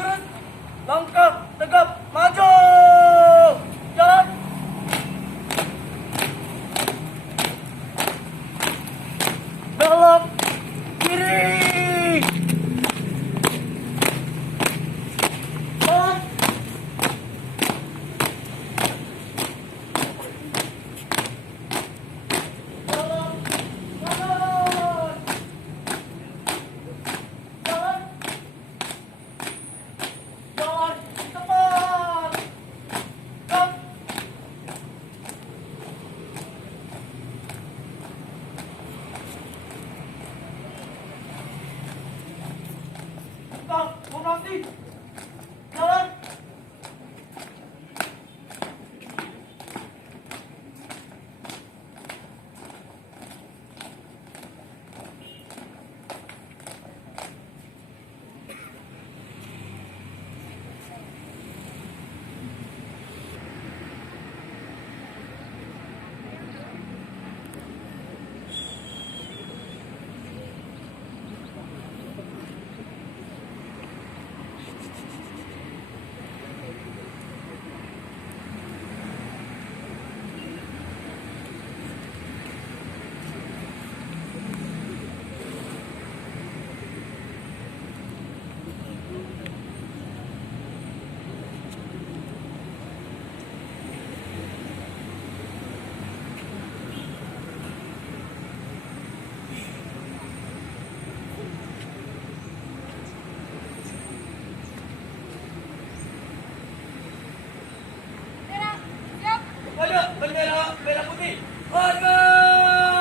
lurus, langkah tegap, maju, jalan. Belok kiri. Jalan. Belok kanan. Jalan. Jalan cepat. Stop. Stop. Formasi. Jalan. Ada bendera merah putih. Hormat.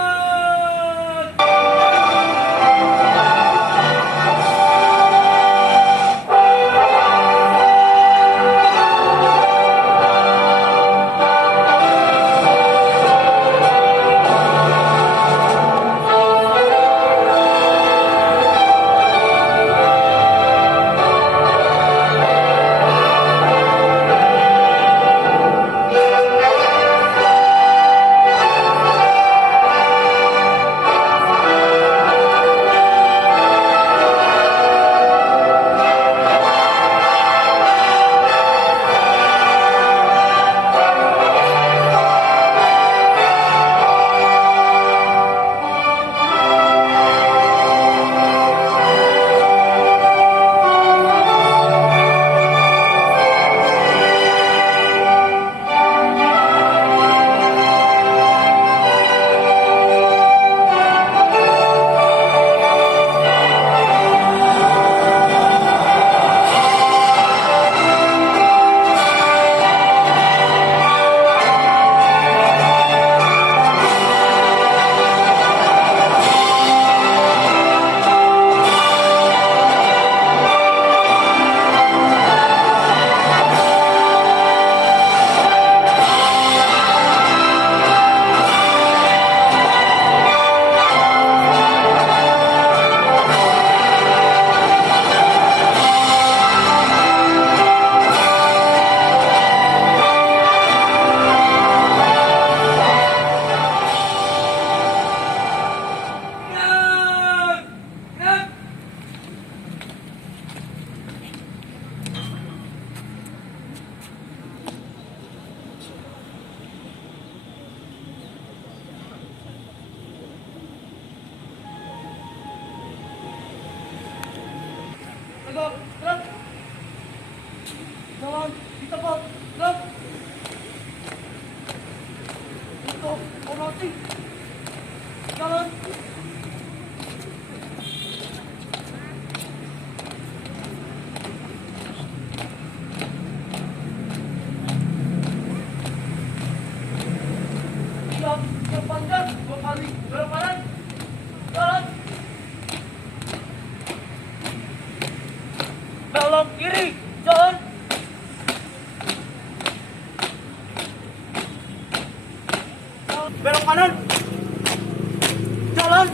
Tegap, gerak. Jalan di tempat, gerak. Untuk formasi. Jalan. Siap, sepanjang 2 kali belok kanan. Jalan. Belok kiri, jalan. Belok kanan, jalan.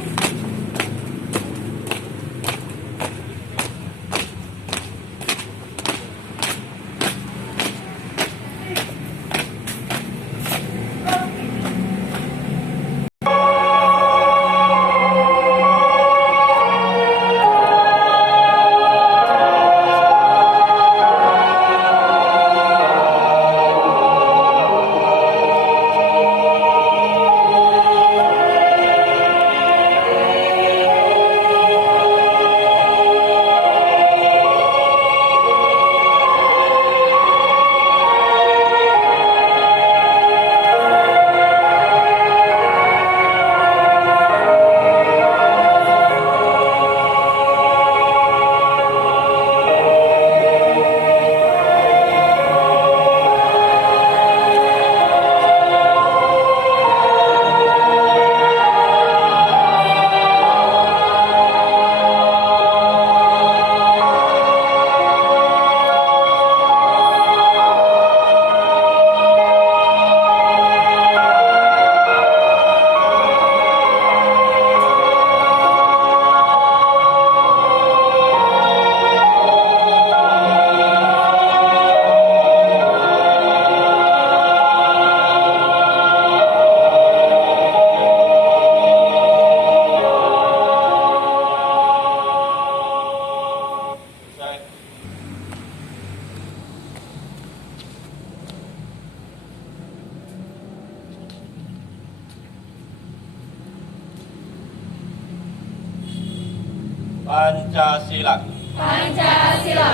Pancasila. Pancasila.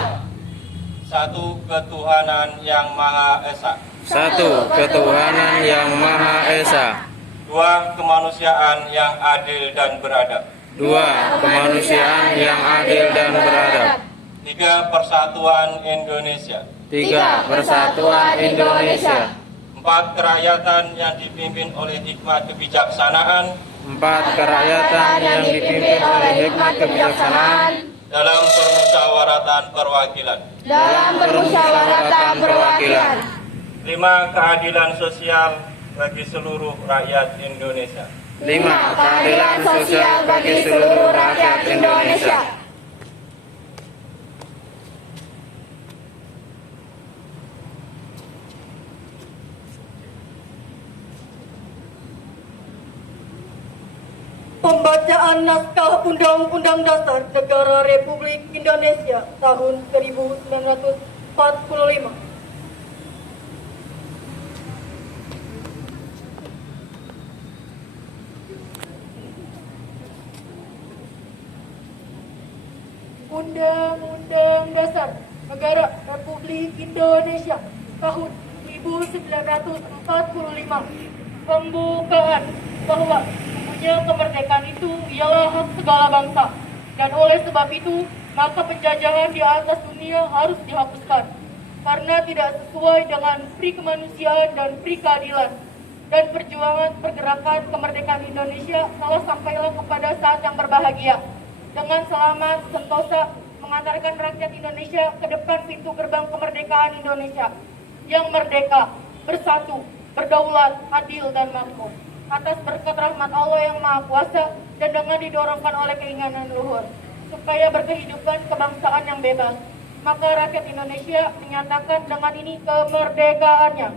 Satu ketuhanan yang Maha Esa. Satu ketuhanan yang Maha Esa. Dua kemanusiaan yang adil dan beradab. Dua kemanusiaan yang adil dan beradab. Tiga persatuan Indonesia. Tiga persatuan Indonesia. Empat kerakyatan yang dipimpin oleh hikmat kebijaksanaan Empat kerakyatan yang dipimpin oleh hikmat kebijaksanaan dalam permusyawaratan perwakilan. Dalam permusyawaratan perwakilan. Lima keadilan sosial bagi seluruh rakyat Indonesia. Lima keadilan sosial bagi seluruh rakyat Indonesia. Pembacaan Naskah Undang-Undang Dasar Negara Republik Indonesia tahun 1945. Undang-Undang Dasar Negara Republik Indonesia tahun 1945. Pembukaan bahwa kemerdekaan itu ialah hak segala bangsa, dan oleh sebab itu maka penjajahan di atas dunia harus dihapuskan karena tidak sesuai dengan pri kemanusiaan dan pri keadilan, dan perjuangan pergerakan kemerdekaan Indonesia telah sampailah kepada saat yang berbahagia dengan selamat sentosa mengantarkan rakyat Indonesia ke depan pintu gerbang kemerdekaan Indonesia yang merdeka, bersatu, berdaulat, adil dan makmur atas berkat rahmat Allah yang Maha Kuasa dan dengan didorongkan oleh keinginan luhur supaya berkehidupan kebangsaan yang bebas. Maka rakyat Indonesia menyatakan dengan ini kemerdekaannya.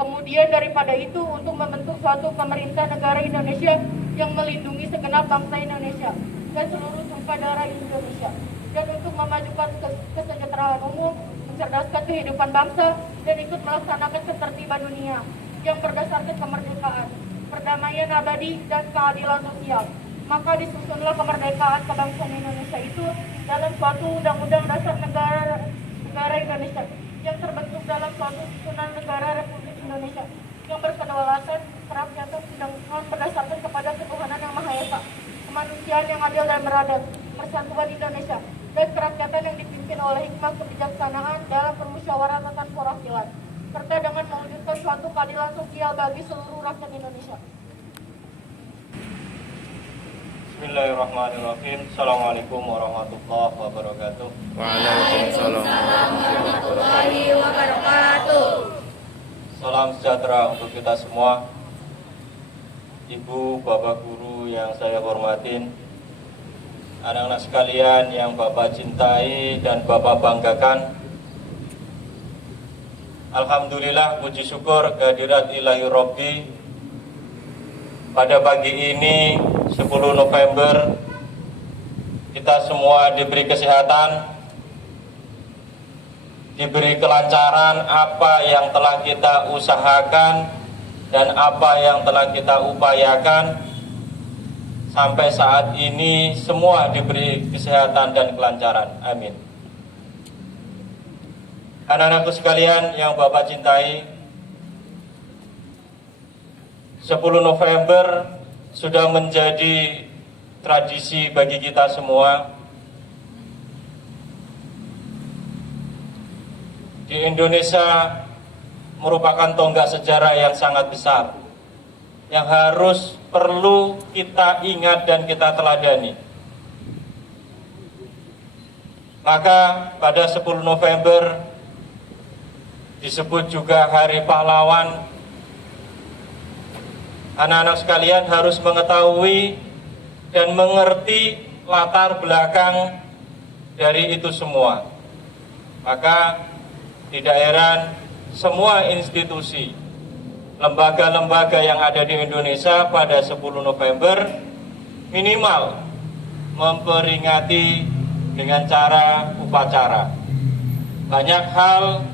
Kemudian daripada itu untuk membentuk suatu pemerintah negara Indonesia yang melindungi segenap bangsa Indonesia dan seluruh tumpah darah Indonesia, dan untuk memajukan kesejahteraan umum, mencerdaskan kehidupan bangsa, dan ikut melaksanakan ketertiban dunia yang berdasarkan kemerdekaan, perdamaian abadi, dan keadilan sosial. Maka disusunlah kemerdekaan kebangsaan Indonesia itu dalam suatu undang-undang dasar negara Indonesia yang terbentuk dalam suatu susunan negara Republik Indonesia yang berkedaulatan, kerakyatan, sedangkan berdasarkan kepada ketuhanan yang Maha Esa, kemanusiaan yang adil dan beradab, persatuan Indonesia, dan kerakyatan yang dipimpin oleh hikmat kebijaksanaan dalam permusyawaratan perwakilan, serta dengan mewujudkan suatu keadilan sosial bagi seluruh rakyat Indonesia. Bismillahirrahmanirrahim. Assalamualaikum warahmatullahi wabarakatuh. Waalaikumsalam warahmatullahi wabarakatuh. Salam sejahtera untuk kita semua. Ibu, bapak guru yang saya hormatin, anak-anak sekalian yang Bapak cintai dan Bapak banggakan. Alhamdulillah, puji syukur kehadirat Ilahi Robbi. Pada pagi ini 10 November kita semua diberi kesehatan, diberi kelancaran apa yang telah kita usahakan dan apa yang telah kita upayakan. Sampai saat ini semua diberi kesehatan dan kelancaran. Amin. Anak-anakku sekalian yang Bapak cintai, 10 November sudah menjadi tradisi bagi kita semua. Di Indonesia merupakan tonggak sejarah yang sangat besar, yang harus perlu kita ingat dan kita teladani. Maka pada 10 November disebut juga Hari Pahlawan. Anak-anak sekalian harus mengetahui dan mengerti latar belakang dari itu semua. Maka tidak heran semua institusi, lembaga-lembaga yang ada di Indonesia pada 10 November minimal memperingati dengan cara upacara. Banyak hal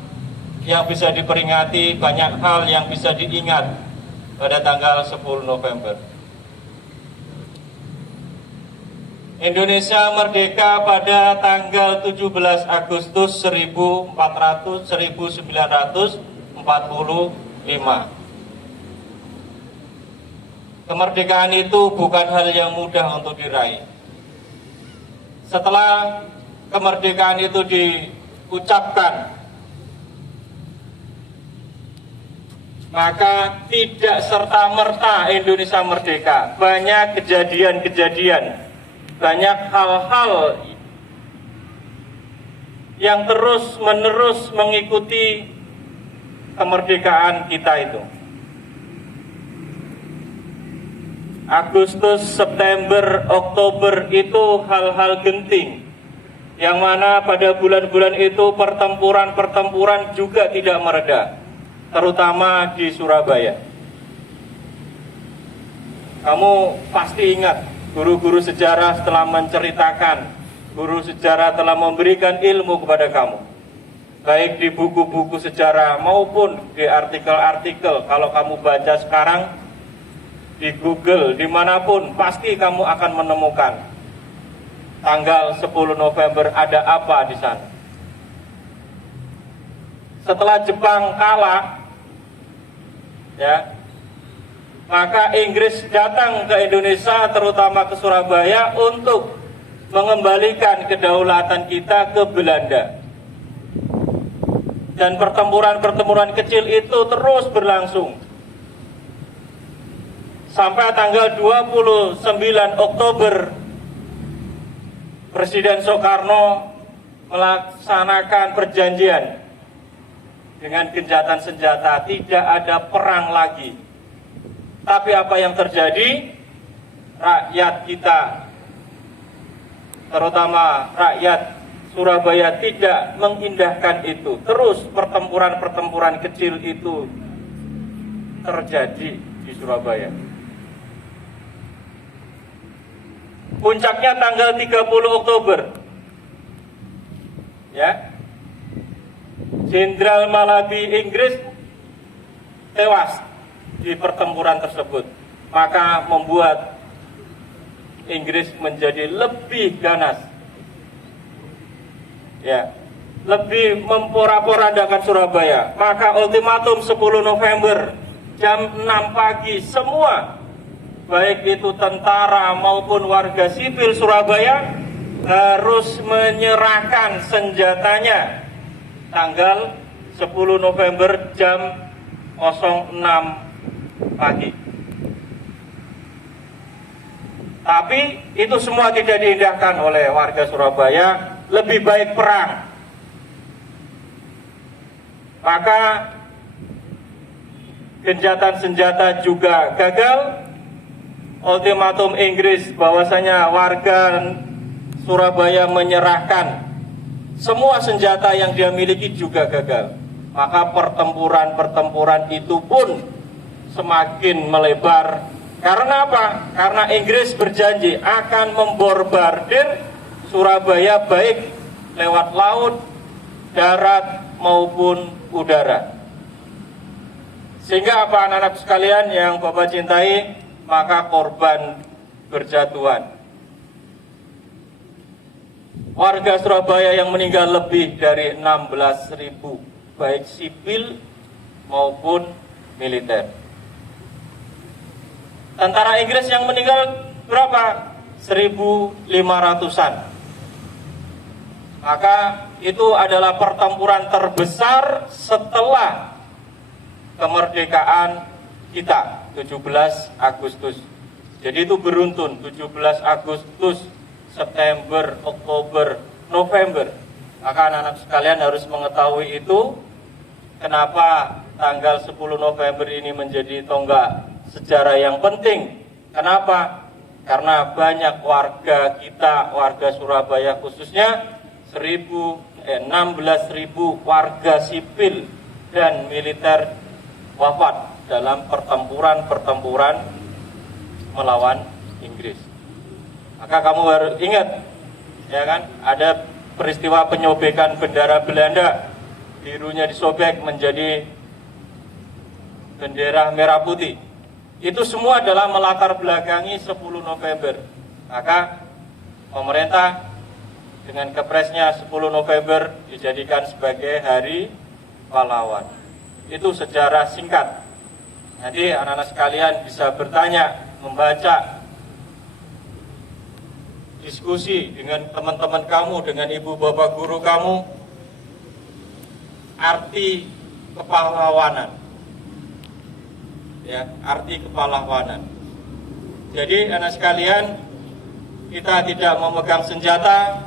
yang bisa diperingati, banyak hal yang bisa diingat pada tanggal 10 November. Indonesia merdeka pada tanggal 17 Agustus 1945. Kemerdekaan itu bukan hal yang mudah untuk diraih. Setelah kemerdekaan itu diucapkan, maka tidak serta-merta Indonesia merdeka. Banyak kejadian-kejadian, banyak hal-hal yang terus-menerus mengikuti kemerdekaan kita itu. Agustus, September, Oktober itu hal-hal genting, yang mana pada bulan-bulan itu pertempuran-pertempuran juga tidak mereda, terutama di Surabaya. Kamu pasti ingat, guru-guru sejarah telah menceritakan, guru sejarah telah memberikan ilmu kepada kamu, baik di buku-buku sejarah maupun di artikel-artikel. Kalau kamu baca sekarang di Google, dimanapun, pasti kamu akan menemukan tanggal 10 November ada apa di sana. Setelah Jepang kalah, ya, maka Inggris datang ke Indonesia, terutama ke Surabaya, untuk mengembalikan kedaulatan kita ke Belanda. Dan pertempuran-pertempuran kecil itu terus berlangsung sampai tanggal 29 Oktober Presiden Soekarno melaksanakan perjanjian dengan gencatan senjata, tidak ada perang lagi. Tapi apa yang terjadi? Rakyat kita, terutama rakyat Surabaya, tidak mengindahkan itu. Terus pertempuran-pertempuran kecil itu terjadi di Surabaya. Puncaknya tanggal 30 Oktober. Ya. Jenderal Malabi Inggris tewas di pertempuran tersebut. Maka membuat Inggris menjadi lebih ganas. Ya. Lebih memporak-porandakan Surabaya. Maka ultimatum 10 November jam 6 pagi semua, baik itu tentara maupun warga sipil Surabaya, harus menyerahkan senjatanya tanggal 10 November jam 06 pagi. Tapi itu semua tidak diindahkan oleh warga Surabaya, lebih baik perang. Maka gencatan senjata juga gagal. Ultimatum Inggris bahwasanya warga Surabaya menyerahkan semua senjata yang dia miliki juga gagal. Maka pertempuran-pertempuran itu pun semakin melebar. Karena apa? Karena Inggris berjanji akan membombardir Surabaya baik lewat laut, darat maupun udara. Sehingga apa, anak-anak sekalian yang Bapak cintai, maka korban berjatuhan. Warga Surabaya yang meninggal lebih dari 16.000, baik sipil maupun militer. Tentara Inggris yang meninggal berapa? 1.500-an. Maka itu adalah pertempuran terbesar setelah kemerdekaan kita, 17 Agustus. Jadi itu beruntun, 17 Agustus, September, Oktober, November. Maka anak-anak sekalian harus mengetahui itu. Kenapa tanggal 10 November ini menjadi tonggak sejarah yang penting. Kenapa? Karena banyak warga kita, warga Surabaya khususnya, 16.000 warga sipil dan militer wafat dalam pertempuran-pertempuran melawan Inggris. Maka kamu harus ingat, ya kan, ada peristiwa penyobekan bendera Belanda, birunya disobek menjadi bendera merah putih. Itu semua adalah melatar belakangi 10 November. Maka pemerintah dengan Kepresnya 10 November dijadikan sebagai Hari Pahlawan. Itu sejarah singkat. Nanti anak-anak sekalian bisa bertanya, membaca, diskusi dengan teman-teman kamu, dengan ibu bapak guru kamu, arti kepahlawanan. Ya, arti kepahlawanan. Jadi anak sekalian, kita tidak memegang senjata,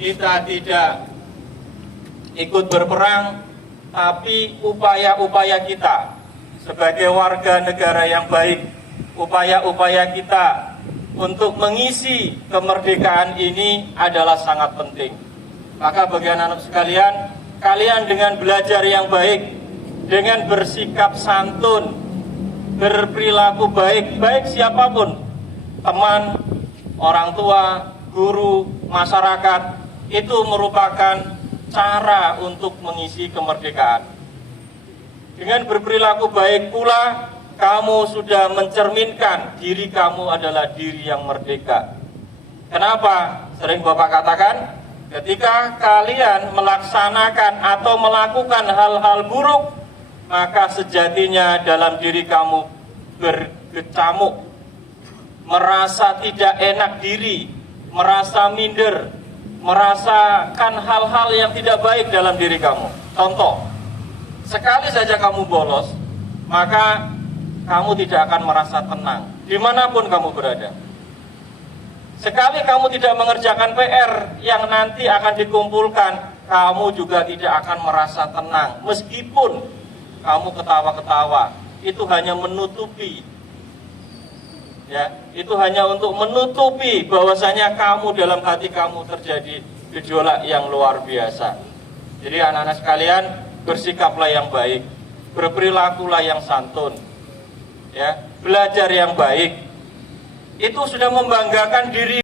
kita tidak ikut berperang, tapi upaya-upaya kita sebagai warga negara yang baik, upaya-upaya kita untuk mengisi kemerdekaan ini adalah sangat penting. Maka bagi anak-anak sekalian, kalian dengan belajar yang baik, dengan bersikap santun, berperilaku baik, baik siapapun, teman, orang tua, guru, masyarakat, itu merupakan cara untuk mengisi kemerdekaan. Dengan berperilaku baik pula, kamu sudah mencerminkan diri kamu adalah diri yang merdeka. Kenapa? Sering Bapak katakan, ketika kalian melaksanakan atau melakukan hal-hal buruk, maka sejatinya dalam diri kamu berkecamuk, merasa tidak enak diri, merasa minder, merasakan hal-hal yang tidak baik dalam diri kamu. Contoh, sekali saja kamu bolos, maka kamu tidak akan merasa tenang dimanapun kamu berada. Sekali kamu tidak mengerjakan PR yang nanti akan dikumpulkan, kamu juga tidak akan merasa tenang. Meskipun kamu ketawa-ketawa, itu hanya menutupi, ya, itu hanya untuk menutupi bahwasanya kamu dalam hati kamu terjadi gejolak yang luar biasa. Jadi anak-anak sekalian, bersikaplah yang baik, berperilakulah yang santun, ya, belajar yang baik, itu sudah membanggakan diri.